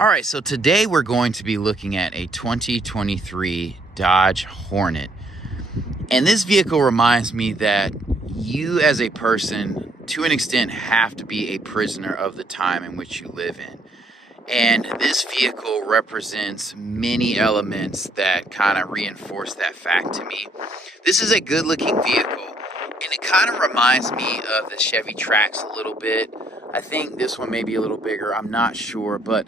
All right, so today we're going to be looking at a 2023 Dodge Hornet. And this vehicle reminds me that you as a person, to an extent, have to be a prisoner of the time in which you live in. And this vehicle represents many elements that kind of reinforce that fact to me. This is a good looking vehicle, and it kind of reminds me of the Chevy Trax a little bit. I think this one may be a little bigger, I'm not sure, but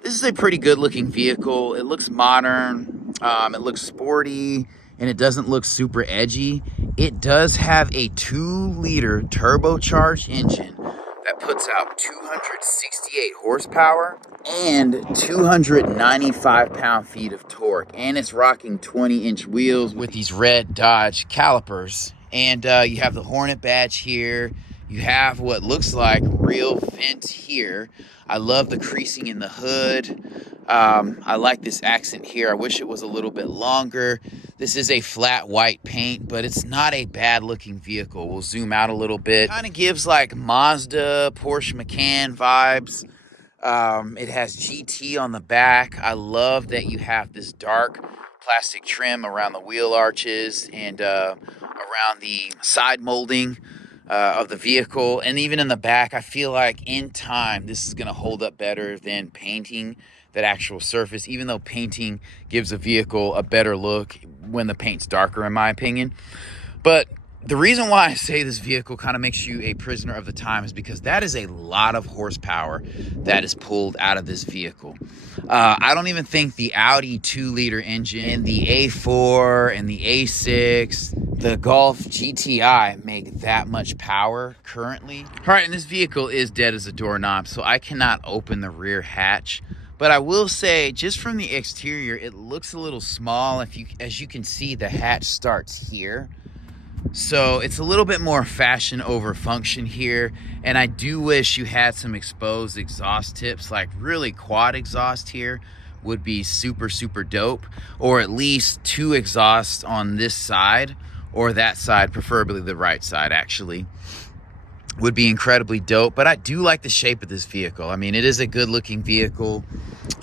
this is a pretty good looking vehicle. It looks modern, it looks sporty, and it doesn't look super edgy. It does have a 2-liter turbocharged engine that puts out 268 horsepower and 295 pound-feet of torque. And it's rocking 20-inch wheels with these red Dodge calipers. And you have the Hornet badge here. You have what looks like real vent here. I love the creasing in the hood. I like this accent here. I wish it was a little bit longer. This is a flat white paint, but it's not a bad looking vehicle. We'll zoom out a little bit. Kind of gives like Mazda, Porsche Macan vibes. It has GT on the back. I love that you have this dark plastic trim around the wheel arches and around the side molding of the vehicle. And even in the back, I feel like in time this is going to hold up better than painting that actual surface, even though painting gives a vehicle a better look when the paint's darker, in my opinion. But the reason why I say this vehicle kind of makes you a prisoner of the time is because that is a lot of horsepower that is pulled out of this vehicle. I don't even think the Audi 2-liter engine and the A4 and the A6, the Golf GTI make that much power currently. All right, and this vehicle is dead as a doorknob, so I cannot open the rear hatch. But I will say, just from the exterior, it looks a little small. As you can see, the hatch starts here. So it's a little bit more fashion over function here. And I do wish you had some exposed exhaust tips, like really quad exhaust here would be super, super dope. Or at least 2 exhausts on this side or that side, preferably the right side actually, would be incredibly dope. But I do like the shape of this vehicle. I mean, it is a good looking vehicle.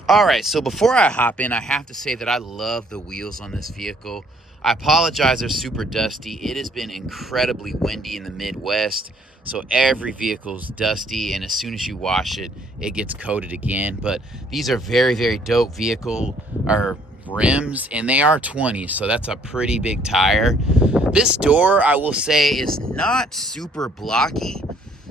All right, so before I hop in, I have to say that I love the wheels on this vehicle. I apologize, they're super dusty. It has been incredibly windy in the Midwest, so every vehicle's dusty, and as soon as you wash it, it gets coated again. But these are very, very dope vehicle or rims, and they are 20s, so that's a pretty big tire. This door, I will say, is not super blocky.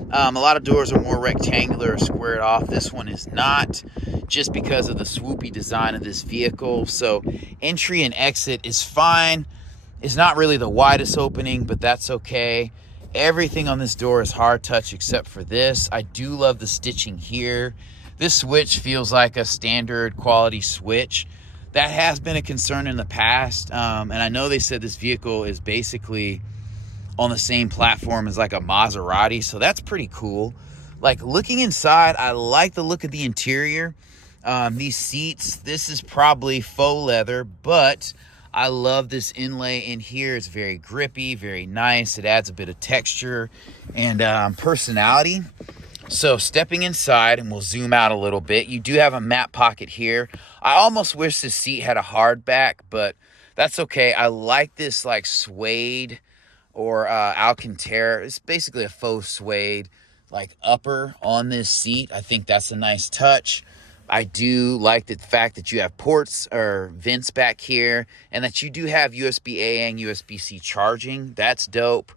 A lot of doors are more rectangular or squared off. This one is not, just because of the swoopy design of this vehicle. So entry and exit is fine. It's not really the widest opening, but that's okay. Everything on this door is hard touch except for this. I do love the stitching here. This switch feels like a standard quality switch. That has been a concern in the past. And I know they said this vehicle is basically on the same platform as like a Maserati, so that's pretty cool. Like, looking inside, I like the look of the interior. These seats, this is probably faux leather, but I love this inlay in here. It's very grippy, very nice. It adds a bit of texture and personality. So stepping inside, and we'll zoom out a little bit, you do have a map pocket here. I almost wish this seat had a hard back, but that's okay. I like this like suede or Alcantara. It's basically a faux suede like upper on this seat. I think that's a nice touch. I do like the fact that you have ports or vents back here, and that you do have USB-A and USB-C charging. That's dope.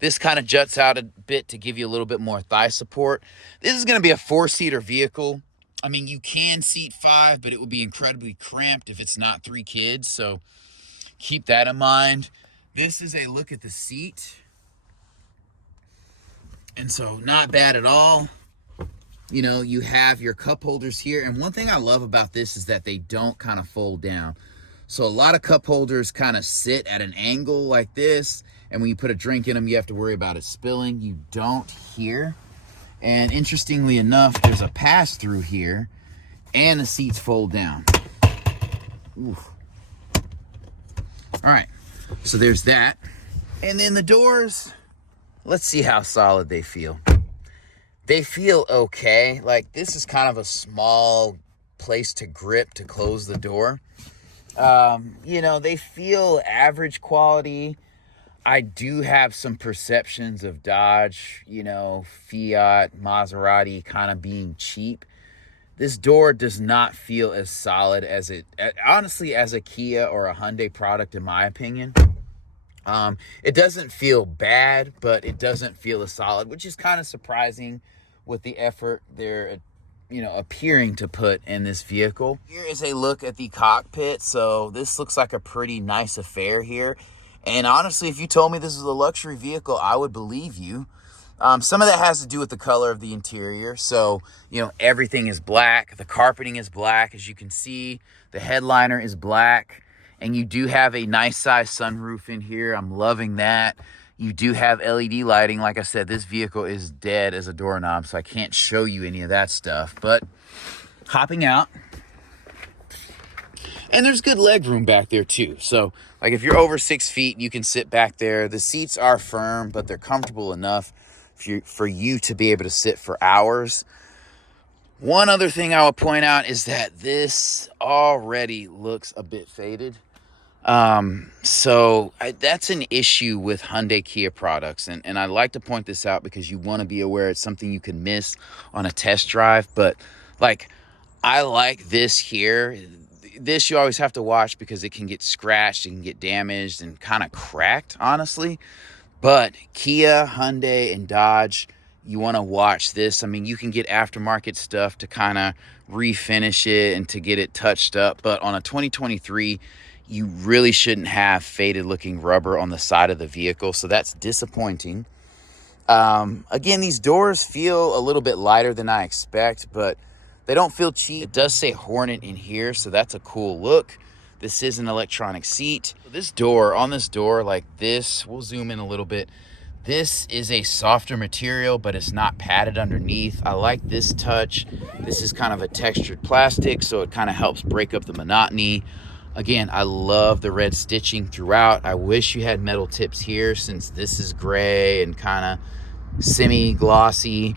This kind of juts out a bit to give you a little bit more thigh support. This is going to be a 4-seater vehicle. I mean, you can seat 5, but it would be incredibly cramped if it's not 3 kids, so keep that in mind. This is a look at the seat. And so not bad at all. You know, you have your cup holders here. And one thing I love about this is that they don't kind of fold down. So a lot of cup holders kind of sit at an angle like this. And when you put a drink in them, you have to worry about it spilling. You don't here. And interestingly enough, there's a pass-through here. And the seats fold down. Oof. All right. So there's that. And then the doors, let's see how solid they feel. They feel okay. Like, this is kind of a small place to grip to close the door. You know, they feel average quality. I do have some perceptions of Dodge, you know, Fiat, Maserati kind of being cheap. This door does not feel as solid as it, honestly, as a Kia or a Hyundai product, in my opinion. It doesn't feel bad, but it doesn't feel as solid, which is kind of surprising with the effort they're, you know, appearing to put in this vehicle. Here is a look at the cockpit. So this looks like a pretty nice affair here. And honestly, if you told me this is a luxury vehicle, I would believe you. Some of that has to do with the color of the interior. So, you know, everything is black. The carpeting is black, as you can see. The headliner is black. And you do have a nice size sunroof in here. I'm loving that. You do have LED lighting. Like I said, this vehicle is dead as a doorknob, so I can't show you any of that stuff. But hopping out, and there's good leg room back there too. So like if you're over 6 feet, you can sit back there. The seats are firm, but they're comfortable enough for you to be able to sit for hours. One other thing I will point out is that this already looks a bit faded. That's an issue with Hyundai Kia products. And I like to point this out because you want to be aware it's something you can miss on a test drive. But like, I like this here. This you always have to watch because it can get scratched, it can get damaged and kind of cracked, honestly. But Kia, Hyundai, and Dodge, you want to watch this. I mean, you can get aftermarket stuff to kind of refinish it and to get it touched up. But on a 2023, you really shouldn't have faded looking rubber on the side of the vehicle. So that's disappointing. Again, these doors feel a little bit lighter than I expect, but they don't feel cheap. It does say Hornet in here, so that's a cool look. This is an electronic seat. This door, on this door like this, we'll zoom in a little bit. This is a softer material, but it's not padded underneath. I like this touch. This is kind of a textured plastic, so it kind of helps break up the monotony. Again, I love the red stitching throughout. I wish you had metal tips here since this is gray and kind of semi-glossy.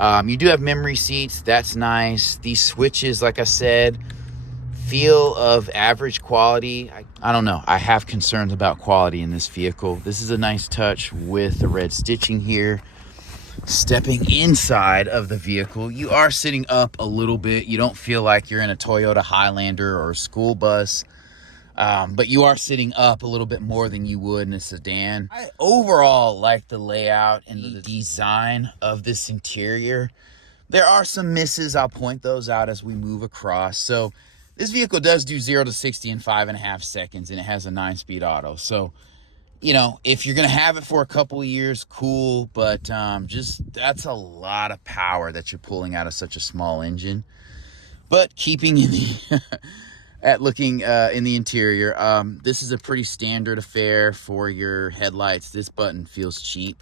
You do have memory seats. That's nice. These switches, like I said, feel of average quality. I don't know. I have concerns about quality in this vehicle. This is a nice touch with the red stitching here. Stepping inside of the vehicle, you are sitting up a little bit. You don't feel like you're in a Toyota Highlander or a school bus, but you are sitting up a little bit more than you would in a sedan. I overall like the layout and the design of this interior. There are some misses. I'll point those out as we move across. So this vehicle does do 0 to 60 in 5.5 seconds, and it has a 9-speed auto. So, you know, if you're going to have it for a couple of years, cool. But just that's a lot of power that you're pulling out of such a small engine. But keeping in the looking in the interior, this is a pretty standard affair for your headlights. This button feels cheap.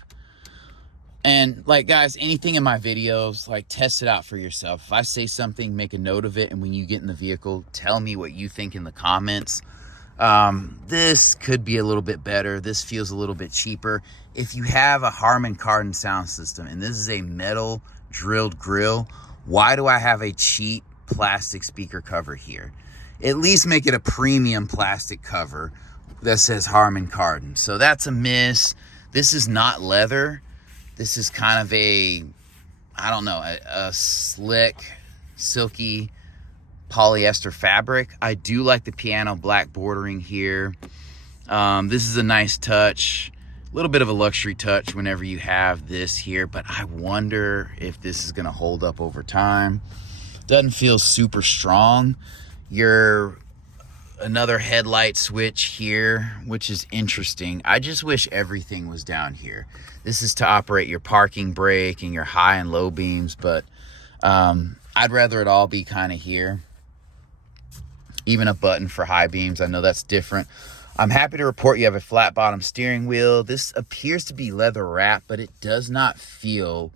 And like, guys, anything in my videos, like, test it out for yourself. If I say something, make a note of it. And when you get in the vehicle, tell me what you think in the comments. This could be a little bit better. This feels a little bit cheaper. If you have a Harman Kardon sound system and this is a metal drilled grill, why do I have a cheap plastic speaker cover here? At least make it a premium plastic cover that says Harman Kardon. So that's a miss. This is not leather. This is kind of a, I don't know, a slick, silky polyester fabric. I do like the piano black bordering here. This is a nice touch, a little bit of a luxury touch whenever you have this here, but I wonder if this is going to hold up over time. Doesn't feel super strong. Another headlight switch here, which is interesting. I just wish everything was down here. This is to operate your parking brake and your high and low beams, but I'd rather it all be kind of here. Even a button for high beams. I know that's different. I'm happy to report you have a flat bottom steering wheel. This appears to be leather wrapped, but it does not feel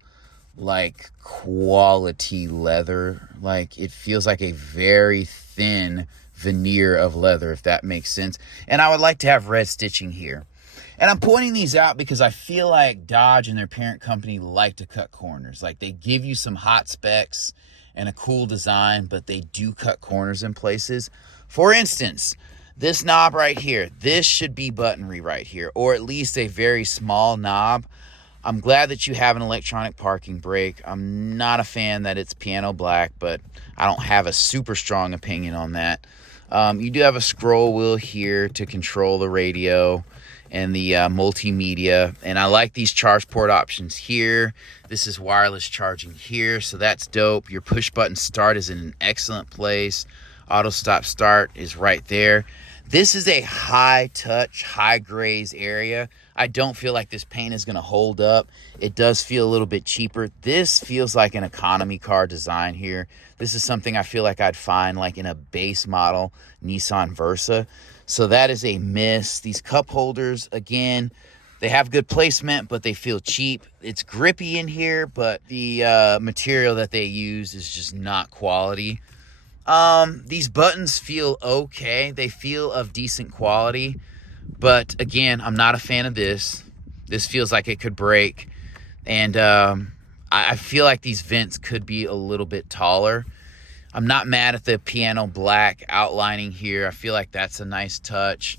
like quality leather. Like, it feels like a very thin veneer of leather, if that makes sense. And I would like to have red stitching here. And I'm pointing these out because I feel like Dodge and their parent company like to cut corners. Like, they give you some hot specs and a cool design, but they do cut corners in places. For instance, this knob right here, this should be buttonry right here, or at least a very small knob. I'm glad that you have an electronic parking brake. I'm not a fan that it's piano black, but I don't have a super strong opinion on that. You do have a scroll wheel here to control the radio and the multimedia, and I like these charge port options here. This is wireless charging here, so that's dope. Your push button start is in an excellent place. Auto stop start is right there. This is a high touch, high graze area. I don't feel like this paint is going to hold up. It does feel a little bit cheaper. This feels like an economy car design here. This is something I feel like I'd find like in a base model Nissan Versa. So that is a miss. These cup holders, again, they have good placement, but they feel cheap. It's grippy in here, but the material that they use is just not quality. These buttons feel okay. They feel of decent quality, but again, I'm not a fan of this. This feels like it could break, and I feel like these vents could be a little bit taller. I'm not mad at the piano black outlining here. I feel like that's a nice touch,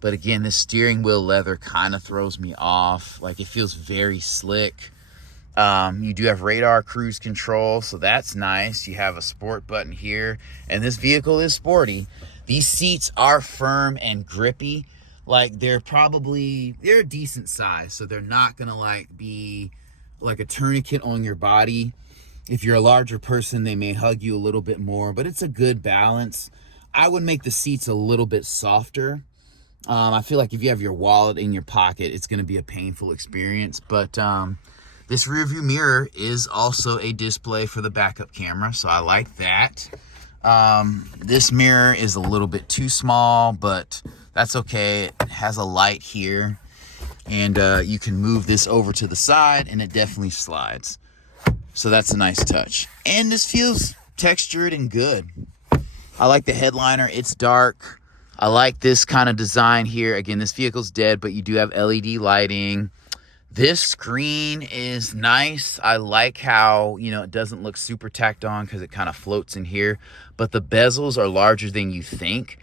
but again, this steering wheel leather kind of throws me off. Like, it feels very slick. You do have radar cruise control, so that's nice. You have a sport button here, and this vehicle is sporty. These seats are firm and grippy. Like, they're a decent size, so they're not gonna like be like a tourniquet on your body. If you're a larger person, they may hug you a little bit more, but it's a good balance. I would make the seats a little bit softer. I feel like if you have your wallet in your pocket, it's gonna be a painful experience, but this rear view mirror is also a display for the backup camera, so I like that. This mirror is a little bit too small, but that's okay. It has a light here, and you can move this over to the side, and it definitely slides. So that's a nice touch. And this feels textured and good. I like the headliner. It's dark. I like this kind of design here. Again, this vehicle's dead, but you do have LED lighting. This screen is nice. I like how, it doesn't look super tacked on because it kind of floats in here, but the bezels are larger than you think.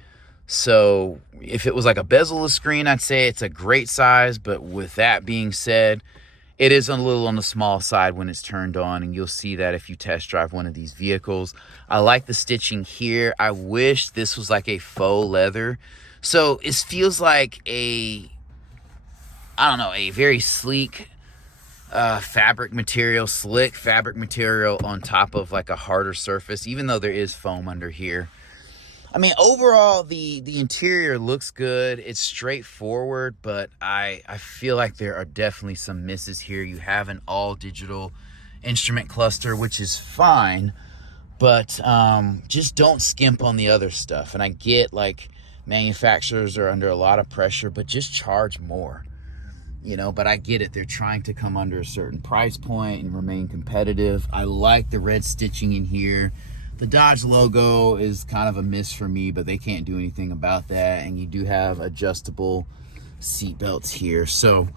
So if it was like a bezel-less screen, I'd say it's a great size, but with that being said, it is a little on the small side when it's turned on, and you'll see that if you test drive one of these vehicles. I like the stitching here. I wish this was like a faux leather. So it feels like a very sleek fabric material, slick fabric material on top of like a harder surface, even though there is foam under here. I mean, overall, the interior looks good. It's straightforward, but I feel like there are definitely some misses here. You have an all-digital instrument cluster, which is fine, but just don't skimp on the other stuff. And I get, like, manufacturers are under a lot of pressure, but just charge more. But I get it. They're trying to come under a certain price point and remain competitive. I like the red stitching in here. The Dodge logo is kind of a miss for me, but they can't do anything about that. And you do have adjustable seat belts here. So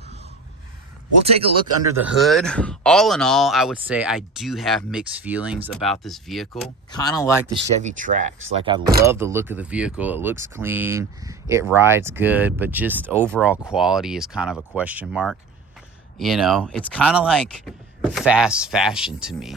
we'll take a look under the hood. All in all, I would say I do have mixed feelings about this vehicle. Kind of like the Chevy Trax. Like, I love the look of the vehicle. It looks clean. It rides good, but just overall quality is kind of a question mark. It's kind of like fast fashion to me.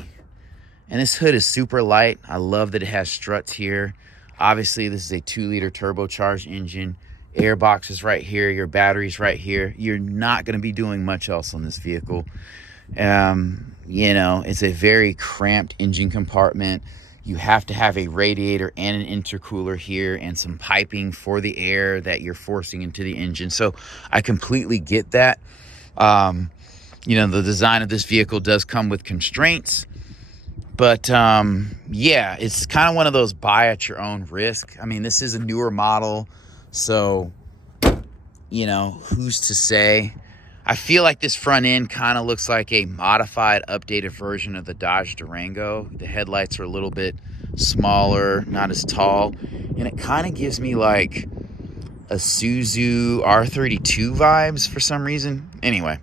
And this hood is super light. I love that it has struts here. Obviously, this is a 2-liter turbocharged engine. Air box is right here. Your battery's right here. You're not going to be doing much else on this vehicle. It's a very cramped engine compartment. You have to have a radiator and an intercooler here and some piping for the air that you're forcing into the engine. So I completely get that. The design of this vehicle does come with constraints. But, it's kind of one of those buy at your own risk. I mean, this is a newer model, so, who's to say? I feel like this front end kind of looks like a modified, updated version of the Dodge Durango. The headlights are a little bit smaller, not as tall, and it kind of gives me like a Suzu R32 vibes for some reason. Anyway,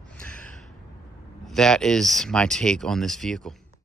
that is my take on this vehicle.